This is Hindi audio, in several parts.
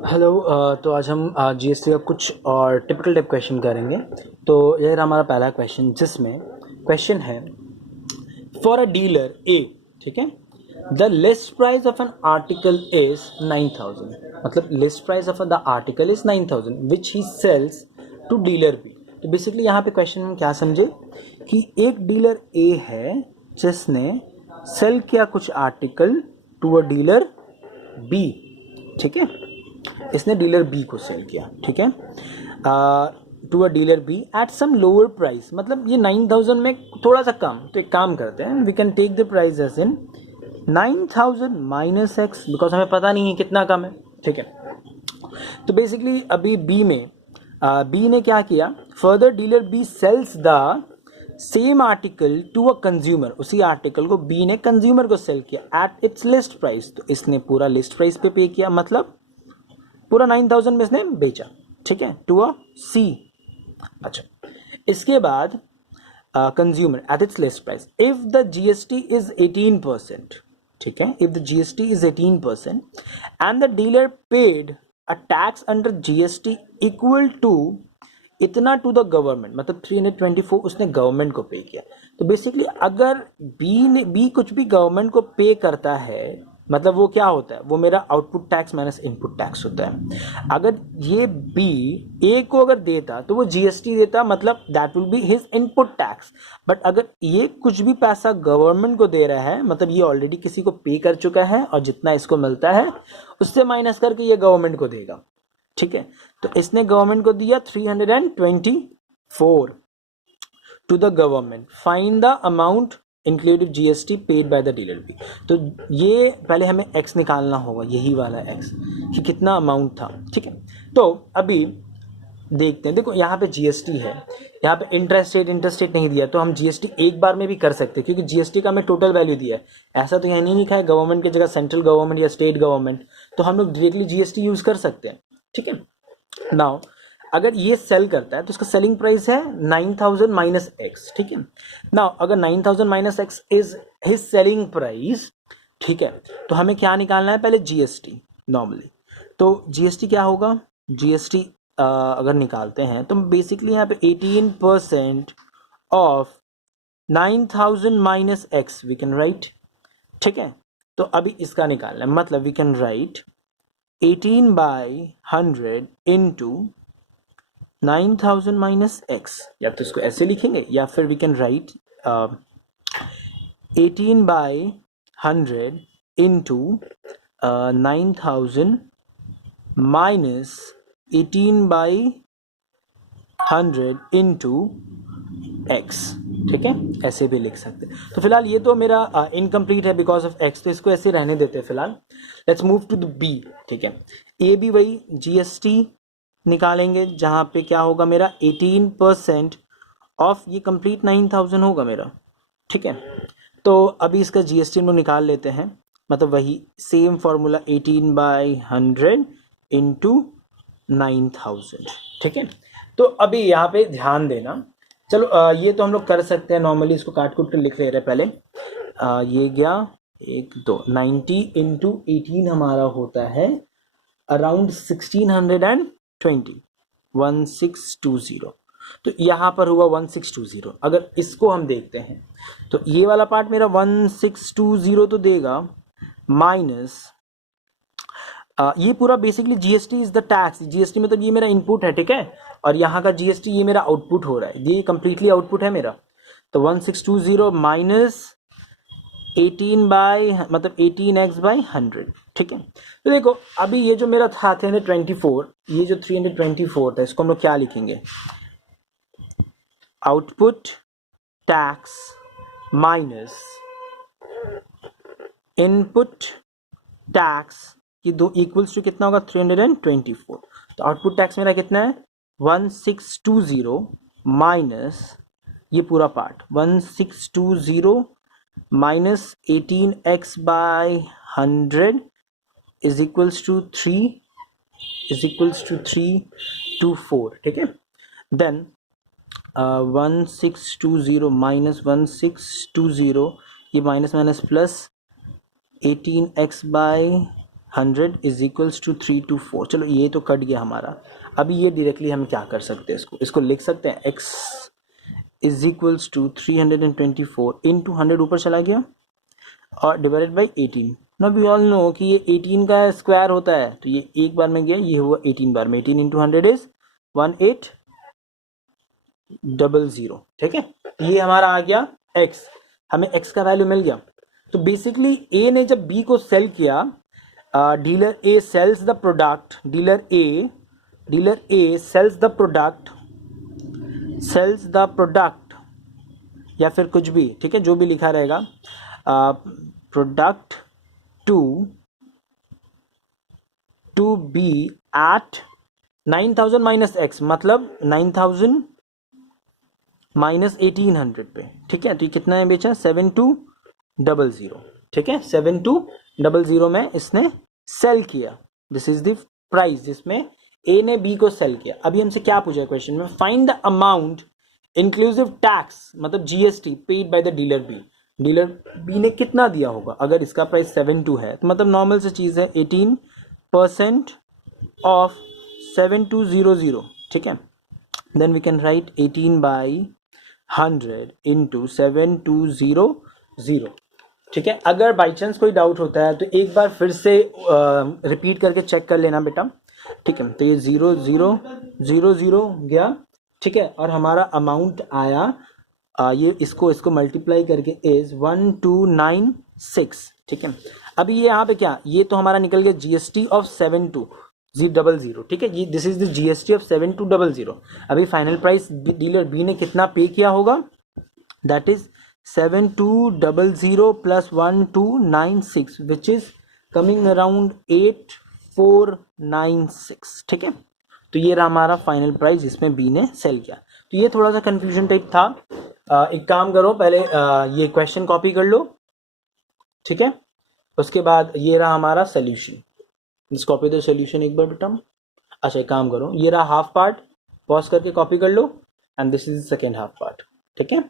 हेलो। तो आज हम जीएसटी का कुछ और टिपिकल टाइप क्वेश्चन करेंगे। तो ये रहा हमारा पहला क्वेश्चन, जिसमें क्वेश्चन है फॉर अ डीलर ए, ठीक है, the list price of an article is 9,000। मतलब list price of the article is 9,000 which he sells to dealer B. तो बेसिकली यहाँ पे क्वेश्चन में क्या समझे कि एक डीलर ए है जिसने सेल किया कुछ article to a dealer B, ठीक है। इसने डीलर बी को सेल किया, ठीक है, to a dealer B at some lower price. मतलब ये 9,000 में थोड़ा सा कम। तो एक काम करते हैं, we can take the price as in 9,000 minus x, because हमें पता नहीं है कितना कम है, ठीक है। तो बेसिकली अभी बी में बी ने क्या किया, further dealer B sells the same article to a consumer. उसी आर्टिकल को बी ने कंज्यूमर को सेल किया एट इट्स लिस्ट प्राइस। तो इसने पूरा लिस्ट प्राइस पे किया, मतलब पूरा 9,000 में इसने बेचा, ठीक है, टू अ सी। अच्छा, इसके बाद consumer at its list price if the GST is 18%, ठीक है, if the GST is 18% and the dealer paid a tax under GST equal to इतना टू द गवर्नमेंट, मतलब 324 उसने गवर्नमेंट को पे किया। तो बेसिकली अगर बी कुछ भी गवर्नमेंट को पे करता है, मतलब वो क्या होता है, वो मेरा output tax minus input tax होता है। अगर ये बी ए को अगर देता तो वो जीएसटी देता, मतलब that will be his input tax. But अगर ये कुछ भी पैसा गवर्नमेंट को दे रहा है, मतलब ये ऑलरेडी किसी को पे कर चुका है और जितना इसको मिलता है उससे माइनस करके ये गवर्नमेंट को देगा, ठीक है। तो इसने गवर्नमेंट को दिया 324 to the government, find the amount inclusive GST paid by the dealer B. तो ये पहले हमें एक्स निकालना होगा, यही वाला एक्स, कि कितना अमाउंट था, ठीक है। तो अभी देखते हैं, देखो यहाँ पे जीएसटी है, यहाँ पे इंटरेस्ट रेट नहीं दिया, तो हम जीएसटी एक बार में भी कर सकते हैं क्योंकि जीएसटी का हमें टोटल वैल्यू दिया है। ऐसा तो यहाँ नहीं लिखा है गवर्नमेंट की जगह सेंट्रल गवर्नमेंट या स्टेट गवर्नमेंट, तो हम लोग डायरेक्टली जीएसटी यूज कर सकते हैं, ठीक है। नाउ अगर ये सेल करता है तो उसका सेलिंग प्राइस है 9,000 माइनस एक्स, ठीक है। नाउ अगर 9,000 minus x is his selling price, ठीक है, तो हमें क्या निकालना है, पहले जीएसटी नॉर्मली। तो जीएसटी क्या होगा, जीएसटी अगर निकालते हैं तो बेसिकली यहाँ पे 18% of 9,000 minus x we can write, ठीक है। तो अभी इसका निकालना है, मतलब we can write 18/100 into 9,000 minus x, या तो इसको ऐसे लिखेंगे या फिर we can write 18/100 into 9,000 minus 18/100 into x, ठीक है, ऐसे भी लिख सकते हैं। तो फिलहाल ये तो मेरा इनकम्प्लीट है बिकॉज ऑफ एक्स, तो इसको ऐसे रहने देते हैं फिलहाल। Let's move to the B, ठीक है। ए भी वही जीएसटी निकालेंगे, जहाँ पे क्या होगा मेरा 18% ऑफ ये कंप्लीट 9,000 होगा मेरा, ठीक है। तो अभी इसका जीएसटी हम लोग निकाल लेते हैं, मतलब वही सेम फॉर्मूला 18/100 इंटू 9,000, ठीक है। तो अभी यहाँ पे ध्यान देना, चलो ये तो हम लोग कर सकते हैं नॉर्मली, इसको काट कूट के लिख ले रहे पहले। ये गया 90 इंटू 18 हमारा होता है अराउंड 1620। तो यहाँ पर हुआ 1620। अगर इसको हम देखते हैं तो ये वाला पार्ट मेरा 1620 तो देगा, माइनस ये पूरा basically GST is the tax. GST मतलब ये मेरा इनपुट है, ठीक है, और यहाँ का जीएसटी ये मेरा आउटपुट हो रहा है, ये कंप्लीटली आउटपुट है मेरा। तो 1620 माइनस 18x/100, ठीक है। तो देखो अभी ये जो मेरा था 324, ये जो 324 था, इसको हम लोग क्या लिखेंगे, output tax minus input tax, ये दो इक्वल्स टू कितना होगा 324। तो आउटपुट टैक्स मेरा कितना है 1620 माइनस ये पूरा part 1620 minus 18x/100 is equals to 324, ठीक है। देन 1620 माइनस 1620, ये minus minus plus 18x/100 100 is equals to 324। चलो ये तो कट गया हमारा। अभी ये डायरेक्टली हम क्या कर सकते हैं, इसको लिख सकते हैं x is equals to 324 into 100 ऊपर चला गया और divided by 18। Now we all know कि ये 18 का स्क्वायर होता है, तो ये एक बार में गया, ये हुआ 18 बार में। 18 इंटू 100 इज 1800। ठीक है, ये हमारा आ गया x, हमें x का वैल्यू मिल गया। तो बेसिकली a ने जब b को सेल किया, dealer a sells the product, dealer a sells the product या फिर कुछ भी, ठीक है, जो भी लिखा रहेगा, product to B at 9000 minus x, मतलब 9000 माइनस 1800 पे। ठीक है, तो ये कितना है बेचा, 7200। ठीक है, 7200 में इसने सेल किया। दिस इज द प्राइस जिसमें ए ने बी को सेल किया। अभी हमसे क्या पूछा है क्वेश्चन में, find the amount inclusive tax, मतलब GST paid by the dealer B. Dealer B ने कितना दिया होगा, अगर इसका प्राइस 72 है तो मतलब नॉर्मल से चीज है, 18% ऑफ 7200। ठीक है, then we can write 18/100 into 7200। ठीक है, अगर बाई चांस कोई डाउट होता है तो एक बार फिर से रिपीट करके चेक कर लेना बेटा। ठीक है, तो ये 0000 गया। ठीक है, और हमारा अमाउंट आया, ये इसको मल्टीप्लाई करके इज 1296। ठीक है, अभी ये यहाँ पे क्या, ये तो हमारा निकल गया जीएसटी ऑफ 7200। ठीक है, ये this is the GST of 7200। अभी फाइनल प्राइस डीलर बी ने कितना पे किया होगा, that is 7200 plus 1296 which is coming around 8496। ठीक है, तो ये रहा हमारा फाइनल प्राइस जिसमें बी ने सेल किया। तो ये थोड़ा सा कंफ्यूजन टाइप था। एक काम करो, पहले ये क्वेश्चन कॉपी कर लो। ठीक है, उसके बाद ये रहा हमारा solution, this copy the solution एक बार बेटा। अच्छा एक काम करो, ये रहा हाफ पार्ट, पॉज करके कॉपी कर लो, and this is the second half part. ठीक है,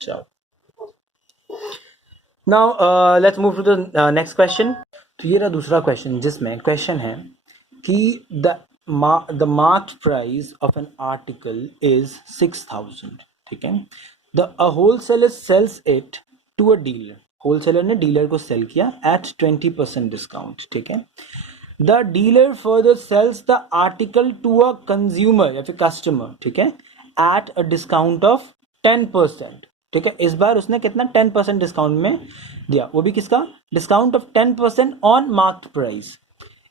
चलो now let's move to the next question. तो ये रहा दूसरा क्वेश्चन, जिसमें क्वेश्चन है कि the marked price of an article is 6000। ठीक है, the wholesaler sells it to a dealer, wholesaler ने डीलर को सेल किया एट 20% डिस्काउंट। ठीक है, the dealer further sells the article to a consumer या फिर कस्टमर, ठीक है, एट अ डिस्काउंट ऑफ 10%। ठीक है, इस बार उसने कितना 10% डिस्काउंट में दिया, वो भी किसका, discount of 10% on marked price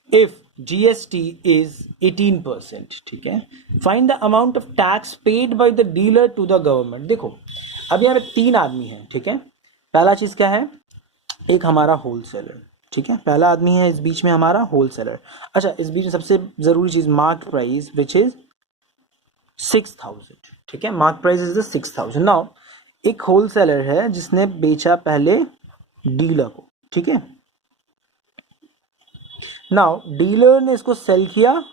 if GST is 18%। ठीक है, find the amount of tax paid by the dealer to the government. देखो अब यहाँ पे 3 आदमी हैं। ठीक है, पहला चीज क्या है, एक हमारा होलसेलर। ठीक है, पहला आदमी है इस बीच में हमारा होलसेलर। अच्छा, इस बीच में सबसे जरूरी चीज मार्क प्राइस विच इज 6000। ठीक है, mark price is the 6000। Now एक होलसेलर है जिसने बेचा पहले डीलर को। ठीक है, नाउ डीलर ने इसको सेल किया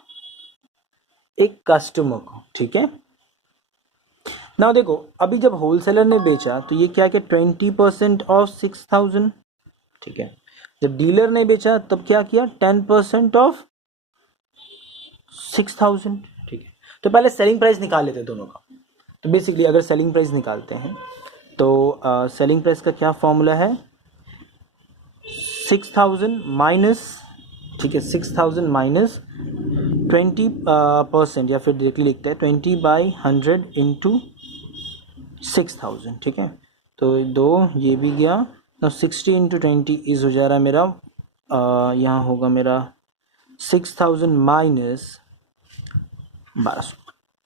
एक कस्टमर को। ठीक है, नाउ देखो अभी जब होलसेलर ने बेचा तो ये क्या किया, 20% ऑफ 6000। ठीक है, जब डीलर ने बेचा तब क्या किया, 10% ऑफ 6000। ठीक है, तो पहले सेलिंग प्राइस निकाल लेते हैं दोनों का। तो बेसिकली अगर सेलिंग प्राइस निकालते हैं तो सेलिंग प्राइस का क्या फॉर्मूला है, 6000 माइनस, ठीक है, 6000 माइनस 20% या फिर डायरेक्टली लिखते हैं 20/100 इंटू 6000। ठीक है, तो 2 ये भी गया, तो 60 इंटू 20 इज हो जा रहा है मेरा, यहाँ होगा मेरा 6000 माइनस 1200।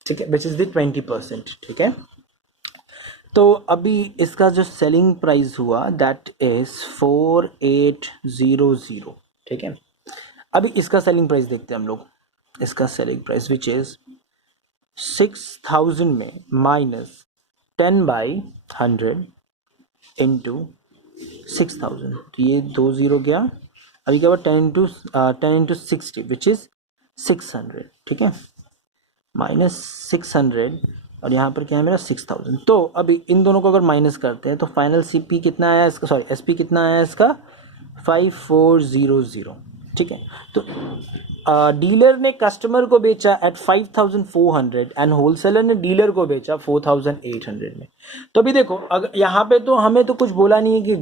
ठीक है, विच इज द 20%। ठीक है, तो अभी इसका जो सेलिंग प्राइस हुआ दैट इज 4800। ठीक है, अभी इसका सेलिंग प्राइस देखते हैं हम लोग। इसका सेलिंग प्राइस विच इज 6000 में माइनस 10/100 इंटू 6000, तो ये 2 0 गया। अभी क्या हुआ, 10 इंटू 60 विच इज 600। ठीक है, माइनस 600 और यहाँ पर क्या है मेरा 6000। तो अभी इन दोनों को अगर माइनस करते हैं तो फाइनल CP कितना आया इसका, सॉरी SP कितना आया इसका, 5400। ठीक है। तो डीलर ने कस्टमर को बेचा एट 5,400 एंड होलसेलर ने डीलर को बेचा 4,800 में। तो अभी देखो, अगर यहाँ पे तो हमें तो कुछ बोला नहीं है कि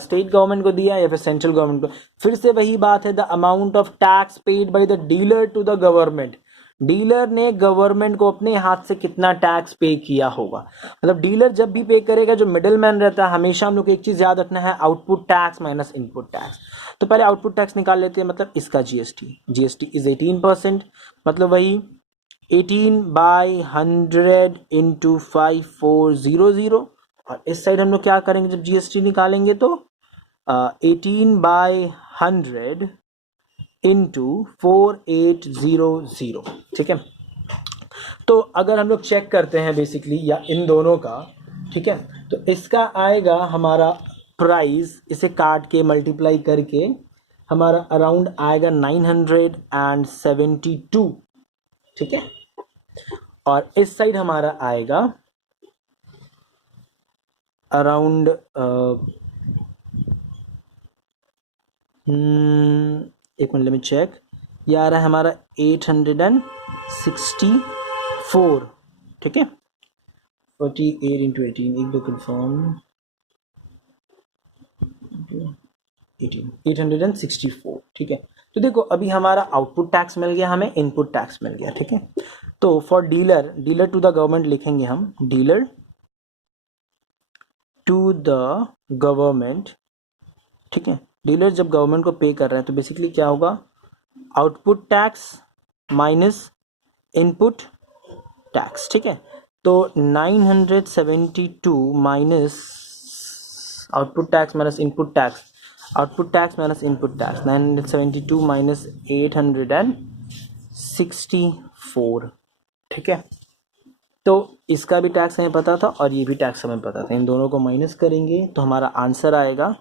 स्टेट गवर्नमेंट को दिया या फिर सेंट्रल गवर्नमेंट को। फिर से वही बात है, the amount of tax paid by the dealer to the government. Dealer ने गवर्नमेंट को अपने हाथ से कितना टैक्स पे किया होगा। मतलब डीलर जब भी पे करेगा, जो मिडिल मैन रहता है, हमेशा हम लोग को एक चीज याद रखना है, output tax minus input tax. तो पहले आउटपुट टैक्स निकाल लेते हैं, मतलब इसका जीएसटी इज 18%, मतलब वही 18/100 इंटू 5400। और इस साइड हम लोग क्या करेंगे, जब जीएसटी निकालेंगे तो 18/100 इंटू 4800, ठीक है। तो अगर हम लोग चेक करते हैं बेसिकली या इन दोनों का, ठीक है, तो इसका आएगा हमारा प्राइस, इसे काट के मल्टीप्लाई करके हमारा अराउंड आएगा 972, ठीक है। और इस साइड हमारा आएगा अराउंड एक मिनट में चेक, ये आ रहा है हमारा 864, ठीक है। 48 इंटू 18, एक दो कन्फर्म, 864, ठीक है। तो देखो अभी हमारा आउटपुट टैक्स मिल गया, हमें इनपुट टैक्स मिल गया, ठीक है। तो for dealer to the government लिखेंगे हम, डीलर टू द गवर्नमेंट, ठीक है। डीलर जब गवर्नमेंट को पे कर रहा है तो बेसिकली क्या होगा, output tax minus input tax, ठीक है। तो 972 minus output tax minus input tax, output tax minus input tax, 972 minus 864, ठीक है। तो इसका भी टैक्स हमें पता था और ये भी टैक्स हमें पता था, इन दोनों को माइनस करेंगे तो हमारा आंसर आएगा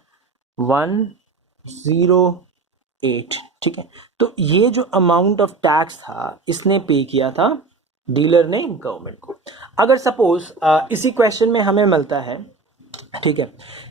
108, ठीक है। तो ये जो अमाउंट ऑफ टैक्स था इसने पे किया था डीलर ने गवर्नमेंट को। अगर सपोज इसी क्वेश्चन में हमें मिलता है, ठीक है,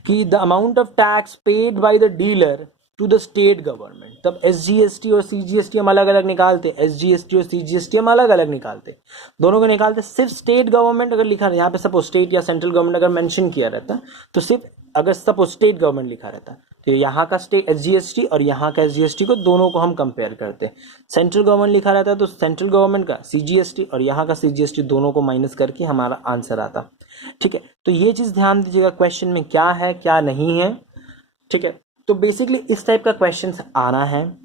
कि the amount of tax paid by the dealer to the state government, तब एसजीएसटी और सीजीएसटी हम अलग अलग निकालते, एसजीएसटी और सीजीएसटी हम अलग अलग निकालते, दोनों को निकालते। सिर्फ स्टेट गवर्नमेंट अगर लिखा, यहाँ पे सपोज स्टेट या सेंट्रल गवर्नमेंट अगर मेंशन किया रहता तो सिर्फ, अगर सपोज स्टेट गवर्नमेंट लिखा रहता तो यहाँ का स्टेट एसजीएसटी और यहाँ का एसजीएसटी को दोनों को हम कंपेयर करते। सेंट्रल गवर्नमेंट लिखा रहता है तो सेंट्रल गवर्नमेंट का सीजीएसटी और यहाँ का सीजीएसटी दोनों को माइनस करके हमारा आंसर आता, ठीक है। तो ये चीज़ ध्यान दीजिएगा क्वेश्चन में क्या है क्या नहीं है, ठीक है। तो बेसिकली इस टाइप का क्वेश्चन आना है,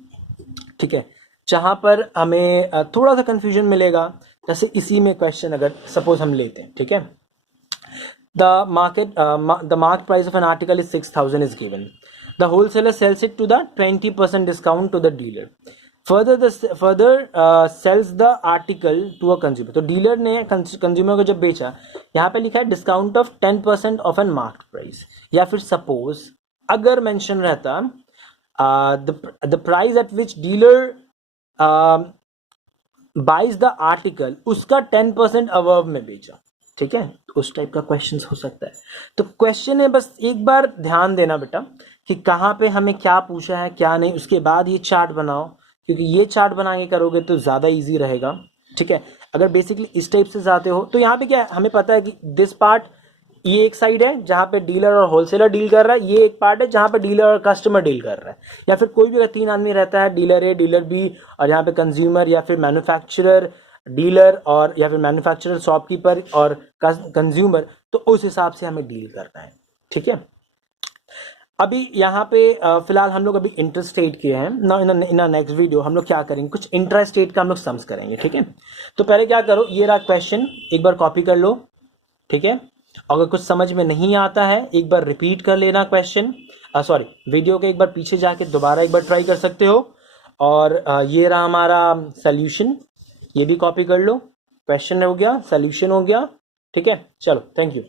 ठीक है, जहाँ पर हमें थोड़ा सा कंफ्यूजन मिलेगा। जैसे इसी में क्वेश्चन अगर सपोज हम लेते हैं, ठीक है, the market price of an article is 6,000 is given. The wholesaler sells it to the 20% discount to the dealer. Further sells the article to a consumer. तो डीलर ने कंज्यूमर को जब बेचा, यहाँ पे लिखा है discount of 10% of an market price, या फिर सपोज अगर मेंशन रहता the price at which dealer buys the article, उसका 10% अबव में बेचा, ठीक है। तो उस टाइप का क्वेश्चन हो सकता है। तो क्वेश्चन है, बस एक बार ध्यान देना बेटा कि कहाँ पे हमें क्या पूछा है क्या नहीं, उसके बाद ये चार्ट बनाओ, क्योंकि ये चार्ट बना के करोगे तो ज़्यादा इजी रहेगा, ठीक है। अगर बेसिकली इस टाइप से जाते हो तो यहाँ पे क्या है, हमें पता है कि दिस पार्ट, ये एक साइड है जहाँ पे डीलर और होलसेलर डील कर रहा है, ये एक पार्ट है जहाँ पे डीलर और कस्टमर डील कर रहा है, या फिर कोई भी अगर तीन आदमी रहता है, डीलर ए, डीलर बी और यहाँ पे कंज्यूमर या फिर मैन्युफैक्चरर, डीलर और या फिर मैन्युफैक्चरर, शॉपकीपर और कंज्यूमर, तो उस हिसाब से हमें डील करना है, ठीक है। अभी यहाँ पे फिलहाल हम लोग अभी इंटर स्टेट किए हैं ना, इन नेक्स्ट वीडियो हम लोग क्या करेंगे, कुछ इंट्रा स्टेट का हम लोग सम्स करेंगे, ठीक है। तो पहले क्या करो, ये रहा क्वेश्चन, एक बार कॉपी कर लो, ठीक है। अगर कुछ समझ में नहीं आता है एक बार रिपीट कर लेना क्वेश्चन, सॉरी वीडियो के एक बार पीछे जाके दोबारा एक बार ट्राई कर सकते हो। और ये रहा हमारा सोल्यूशन, ये भी कॉपी कर लो, क्वेश्चन हो गया, सोल्यूशन हो गया, ठीक है। चलो, थैंक यू।